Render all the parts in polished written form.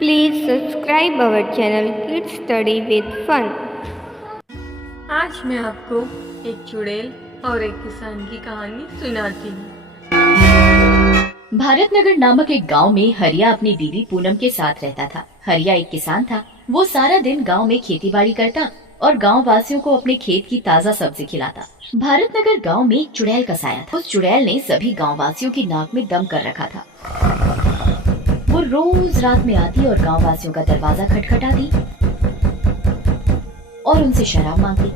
Please subscribe our channel Kids Study with Fun। आज मैं आपको एक चुड़ैल और एक किसान की कहानी सुनाती हूँ। भारतनगर नामक एक गांव में हरिया अपनी बीवी पूनम के साथ रहता था। हरिया एक किसान था। वो सारा दिन गांव में खेती बाड़ी करता और गांव वासियों को अपने खेत की ताज़ा सब्जी खिलाता। भारतनगर गांव में एक चुड़ैल का साया था। उस चुड़ैल ने सभी गांव वासियों की नाक में दम कर रखा था। वो रोज रात में आती और गांव वासियों का दरवाजा खटखटाती और उनसे शराब मांगती।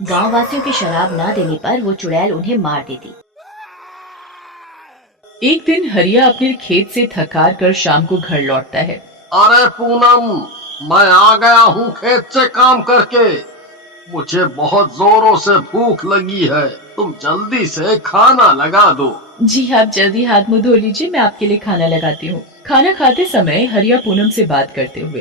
गांव वासियों के शराब ना देने पर वो चुड़ैल उन्हें मार देती। एक दिन हरिया अपने खेत से थकार कर शाम को घर लौटता है। अरे पूनम, मैं आ गया हूँ खेत से काम करके। मुझे बहुत जोरों से भूख लगी है, तुम जल्दी से खाना लगा दो। जी आप जल्दी हाथ मुंह धो लीजिए, मैं आपके लिए खाना लगाती हूँ। खाना खाते समय हरिया पूनम से बात करते हुए,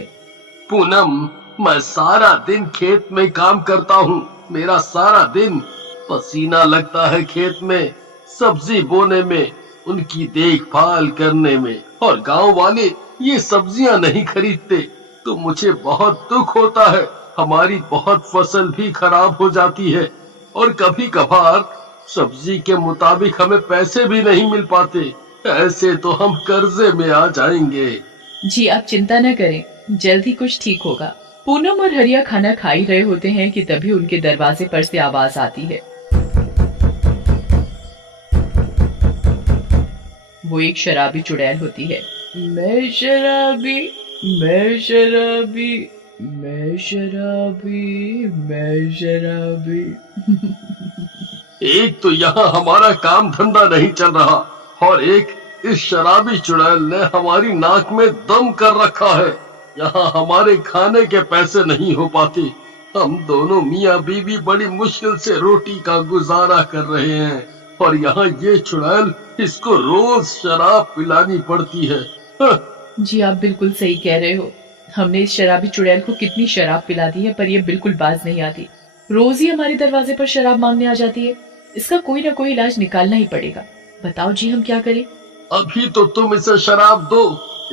पूनम, मैं सारा दिन खेत में काम करता हूँ। मेरा सारा दिन पसीना लगता है खेत में, सब्जी बोने में, उनकी देखभाल करने में, और गांव वाले ये सब्जियां नहीं खरीदते तो मुझे बहुत दुख होता है। हमारी बहुत फसल भी खराब हो जाती है और कभी कभार सब्जी के मुताबिक हमें पैसे भी नहीं मिल पाते। ऐसे तो हम कर्जे में आ जाएंगे। जी आप चिंता न करें, जल्द ही कुछ ठीक होगा। पूनम और हरिया खाना खा ही रहे होते हैं कि तभी उनके दरवाजे पर से आवाज आती है। वो एक शराबी चुड़ैल होती है। मैं शराबी, मैं शराबी, मैं शराबी, मैं शराबी। एक तो यहाँ हमारा काम धंधा नहीं चल रहा और एक इस शराबी चुड़ैल ने हमारी नाक में दम कर रखा है। यहाँ हमारे खाने के पैसे नहीं हो पाते। हम दोनों मियाँ बीवी बड़ी मुश्किल से रोटी का गुजारा कर रहे हैं और यहाँ ये चुड़ैल, इसको रोज शराब पिलानी पड़ती है। जी आप बिल्कुल सही कह रहे हो। हमने इस शराबी चुड़ैल को कितनी शराब पिला दी है, पर ये बिल्कुल बाज नहीं आती। रोज ही हमारे दरवाजे पर शराब मांगने आ जाती है। इसका कोई ना कोई इलाज निकालना ही पड़ेगा। बताओ जी हम क्या करें? अभी तो तुम इसे शराब दो,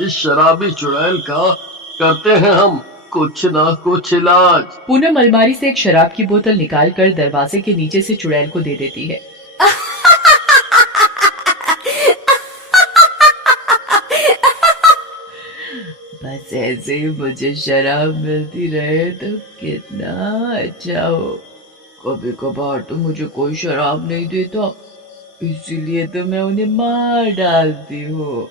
इस शराबी चुड़ैल का करते हैं हम कुछ ना कुछ इलाज। पूनम अलमारी से एक शराब की बोतल निकालकर दरवाजे के नीचे से चुड़ैल को दे देती है। बस ऐसे ही मुझे शराब मिलती रहे तो कितना अच्छा हो। कभी कभार तो मुझे कोई शराब नहीं देता, इसीलिए तो मैं उन्हें मार डालती हूँ।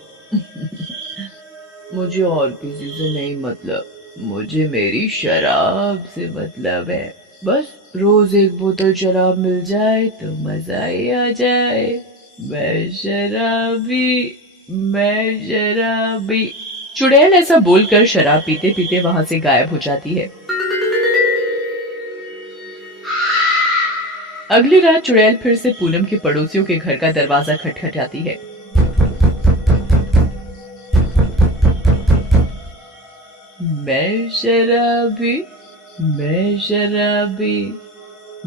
मुझे और किसी से नहीं मतलब, मुझे मेरी शराब से मतलब है। बस रोज एक बोतल शराब मिल जाए तो मजा ही आ जाए। मैं शराबी, मैं शराबी। चुड़ैल ऐसा बोलकर शराब पीते पीते वहां से गायब हो जाती है। अगली रात चुड़ैल फिर से पूनम के पड़ोसियों के घर का दरवाजा खटखटाती है। मैं शराबी, मैं शराबी,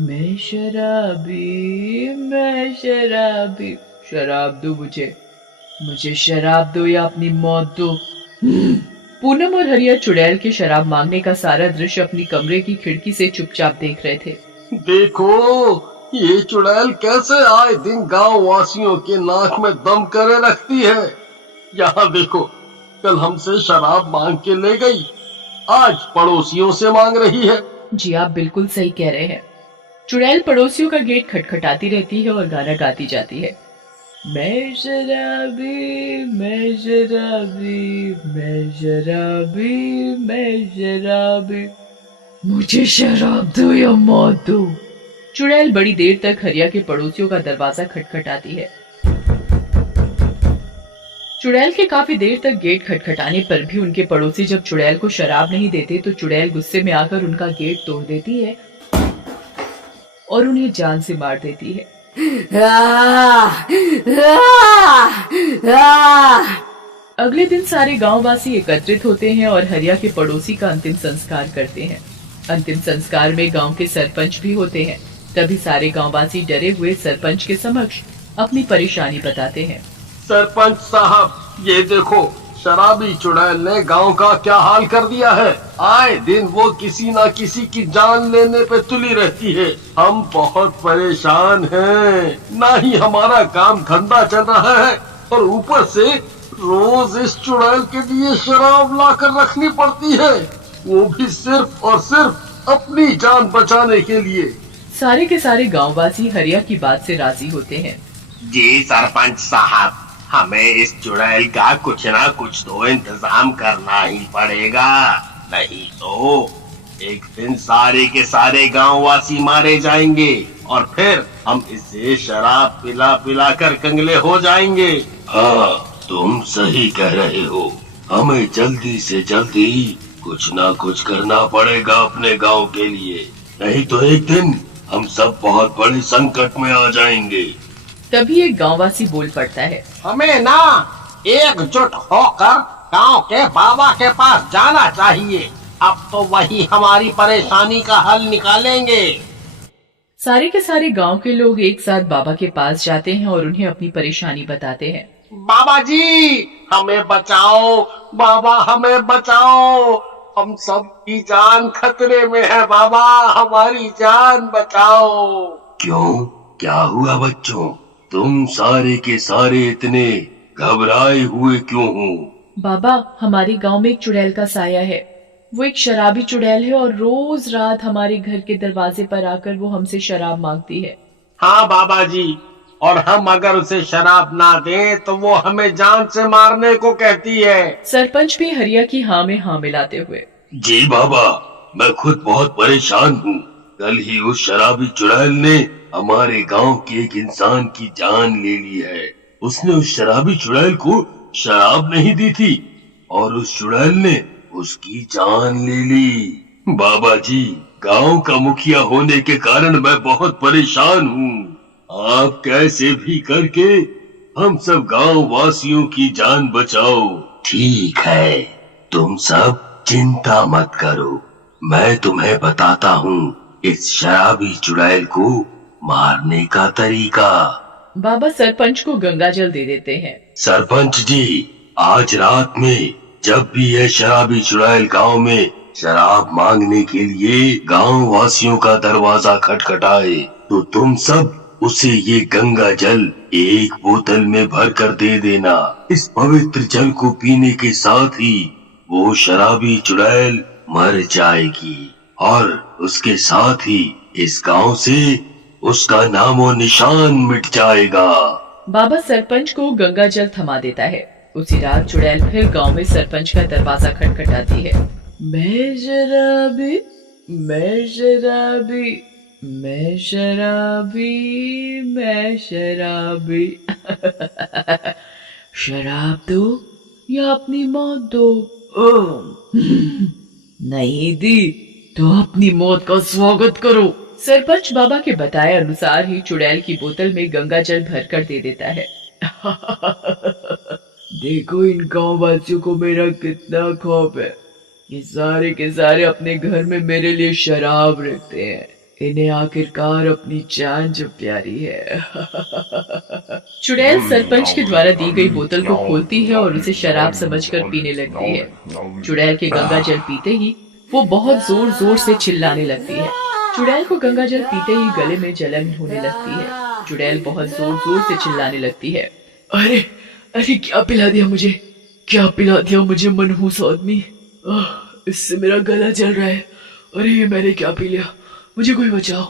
मैं शराबी, मैं शराबी। शराब दो मुझे, मुझे शराब दो या अपनी मौत दो। पूनम और हरिया चुड़ैल के शराब मांगने का सारा दृश्य अपनी कमरे की खिड़की से चुपचाप देख रहे थे। देखो, ये चुड़ैल कैसे आए दिन गांव वासियों के नाक में दम करे रखती है। यहाँ देखो, कल हमसे शराब मांग के ले गई, आज पड़ोसियों से मांग रही है। जी आप बिल्कुल सही कह रहे हैं। चुड़ैल पड़ोसियों का गेट खटखटाती रहती है और गाना गाती जाती है। मैं शराबी, मैं शराबी, मैं शराबी, मैं शराबी। मुझे शराब दो या मौत दो। चुड़ैल बड़ी देर तक हरिया के पड़ोसियों का दरवाजा खटखटाती है। चुड़ैल के काफी देर तक गेट खटखटाने पर भी उनके पड़ोसी जब चुड़ैल को शराब नहीं देते तो चुड़ैल गुस्से में आकर उनका गेट तोड़ देती है और उन्हें जान से मार देती है। अगले दिन सारे गांववासी एकत्रित होते हैं और हरिया के पड़ोसी का अंतिम संस्कार करते हैं। अंतिम संस्कार में गांव के सरपंच भी होते हैं। तभी सारे गांववासी डरे हुए सरपंच के समक्ष अपनी परेशानी बताते हैं। सरपंच साहब, ये देखो, शराबी चुड़ैल ने गांव का क्या हाल कर दिया है। आए दिन वो किसी ना किसी की जान लेने पे तुली रहती है। हम बहुत परेशान हैं, ना ही हमारा काम धंधा चल रहा है और ऊपर से रोज इस चुड़ैल के लिए शराब लाकर रखनी पड़ती है, वो भी सिर्फ और सिर्फ अपनी जान बचाने के लिए। सारे के सारे गांववासी हरिया की बात से राजी होते हैं। जी सरपंच साहब, हमें इस चुड़ैल का कुछ ना कुछ तो इंतजाम करना ही पड़ेगा, नहीं तो एक दिन सारे के सारे गांववासी मारे जाएंगे और फिर हम इसे शराब पिला पिला कर कंगले हो जाएंगे। हाँ, तुम सही कह रहे हो, हमें जल्दी से जल्दी कुछ ना कुछ करना पड़ेगा अपने गांव के लिए, नहीं तो एक दिन हम सब बहुत बड़े संकट में आ जाएंगे। तभी एक गांववासी बोल पड़ता है। हमें ना एकजुट होकर गांव के बाबा के पास जाना चाहिए, अब तो वही हमारी परेशानी का हल निकालेंगे। सारे के सारे गांव के लोग एक साथ बाबा के पास जाते हैं और उन्हें अपनी परेशानी बताते हैं। बाबा जी, हमें बचाओ, बाबा हमें बचाओ, हम सब की जान खतरे में है, बाबा हमारी जान बचाओ। क्यों, क्या हुआ बच्चों? तुम सारे के सारे इतने घबराए हुए क्यों हो? बाबा, हमारे गांव में एक चुड़ैल का साया है। वो एक शराबी चुड़ैल है और रोज रात हमारे घर के दरवाजे पर आकर वो हमसे शराब मांगती है। हाँ बाबा जी, और हम अगर उसे शराब ना दें तो वो हमें जान से मारने को कहती है। सरपंच भी हरिया की हाँ में हाँ मिलाते हुए। जी बाबा, मैं खुद बहुत परेशान हूँ। कल ही उस शराबी चुड़ैल ने हमारे गांव के एक इंसान की जान ले ली है। उसने उस शराबी चुड़ैल को शराब नहीं दी थी और उस चुड़ैल ने उसकी जान ले ली। बाबा जी, गांव का मुखिया होने के कारण मैं बहुत परेशान हूँ। आप कैसे भी करके हम सब गांव वासियों की जान बचाओ। ठीक है, तुम सब चिंता मत करो, मैं तुम्हें बताता हूँ इस शराबी चुड़ैल को मारने का तरीका। बाबा सरपंच को गंगा जल दे देते हैं। सरपंच जी, आज रात में जब भी यह शराबी चुड़ैल गांव में शराब मांगने के लिए गांव वासियों का दरवाजा खटखटाए तो तुम सब उसे ये गंगा जल एक बोतल में भर कर दे देना। इस पवित्र जल को पीने के साथ ही वो शराबी चुड़ैल मर जाएगी और उसके साथ ही इस गांव से उसका नामो निशान मिट जाएगा। बाबा सरपंच को गंगा जल थमा देता है। उसी रात चुड़ैल फिर गांव में सरपंच का दरवाजा खटखटाती है। मैं शराबी, मैं शराबी, मैं शराबी, मैं शराबी। शराब दो या अपनी मौत दो। नहीं दी तो अपनी मौत का स्वागत करो। सरपंच बाबा के बताए अनुसार ही चुड़ैल की बोतल में गंगा जल भर कर दे देता है। देखो इन गांव वासियों को मेरा कितना खौफ है। ये सारे के सारे अपने घर में मेरे लिए शराब रखते हैं। इन्हें आखिरकार अपनी जान जो प्यारी है। चुड़ैल सरपंच के द्वारा दी गई बोतल को खोलती है और उसे शराब समझकर पीने लगती है। चुड़ैल के गंगा जल पीते ही वो बहुत जोर जोर से चिल्लाने लगती है। चुड़ैल को गंगा जल पीते ही गले में जलन होने लगती है। चुड़ैल बहुत जोर जोर से चिल्लाने लगती है। अरे अरे, क्या पिला दिया मुझे, क्या पिला दिया मुझे मनहूस आदमी। इससे मेरा गला जल रहा है। अरे ये मैंने क्या पी लिया, मुझे कोई बचाओ,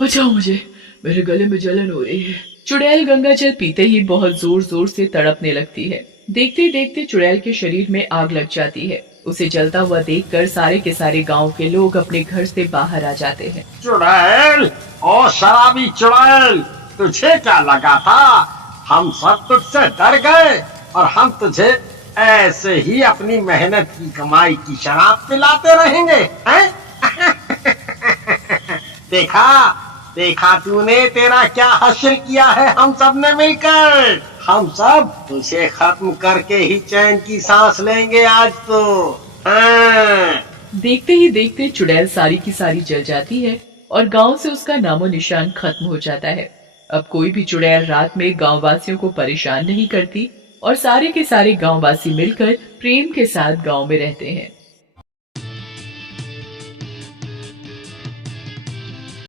बचाओ मुझे, मेरे गले में जलन हो रही है। चुड़ैल गंगा जल पीते ही बहुत जोर जोर से तड़पने लगती है। देखते देखते चुड़ैल के शरीर में आग लग जाती है। उसे जलता हुआ देखकर सारे के सारे गांव के लोग अपने घर से बाहर आ जाते हैं। चुड़ैल, ओ शराबी चुड़ैल, तुझे क्या लगा था हम सब तुझसे डर गए और हम तुझे ऐसे ही अपनी मेहनत की कमाई की शराब पिलाते रहेंगे, हैं? देखा देखा तूने तेरा क्या हश्र किया है हम सब ने मिलकर। हम सब तुझे खत्म करके ही चैन की सांस लेंगे आज तो। हाँ। देखते ही देखते चुड़ैल सारी की सारी जल जाती है और गांव से उसका नामो निशान खत्म हो जाता है। अब कोई भी चुड़ैल रात में गांव वासियों को परेशान नहीं करती और सारे के सारे गांववासी मिलकर प्रेम के साथ गांव में रहते हैं।